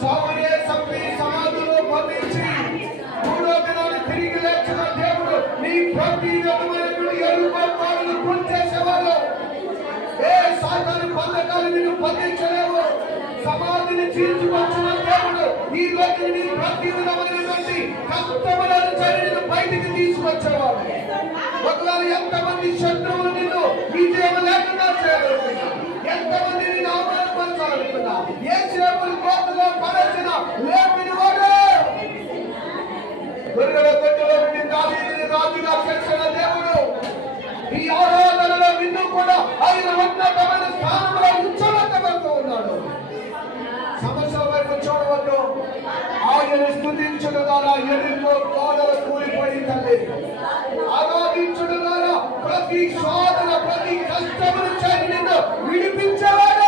సావునే చంపి సమాధిలో బంధించి మూడో దినాన్ని తిరిగి లేచిన దేవుడు నీ ప్రతి విధమైనటువంటి ఎరుపాలను పూర్తి చేసేవాళ్ళు. ఏ సాతాను బంధకాలు నిన్ను బంధించలేవు. సమాధిని చీల్చుకొచ్చిన దేవుడు ఈ రోజు నీ ప్రతి విధమైనటువంటి కష్టమైన చర్యను బయటికి తీసుకొచ్చేవాడు. ఒకవేళ ఎంతమంది శత్రువులు నిన్ను విజయం లేకుండా చేయగలుగుతున్నా, ఎంతమంది నిన్ను అవమానపరచాలనుకున్నా, ఏ చేపలు కోతలో పడచిన లేపిన వాడు గొర్రెల కొట్టులో నుండి దావీదుని రాజుగా చేసిన దేవుడు ఈ ఆరాధనలో నిన్ను కూడా ఆయన ఉన్నతమైన స్థానంలో ఉచ్చబెట్టబడుతూ ఉన్నాడు. సమస్యల వైపు చూడవద్దు. ఆయన స్తుతించడం ద్వారా ఎరుకో గోడలు కూలిపోయి తల్లి ఆరాధించడం ద్వారా ప్రతి శోధన ప్రతి కష్టం నుంచి నిన్ను విడిపించేవాడు.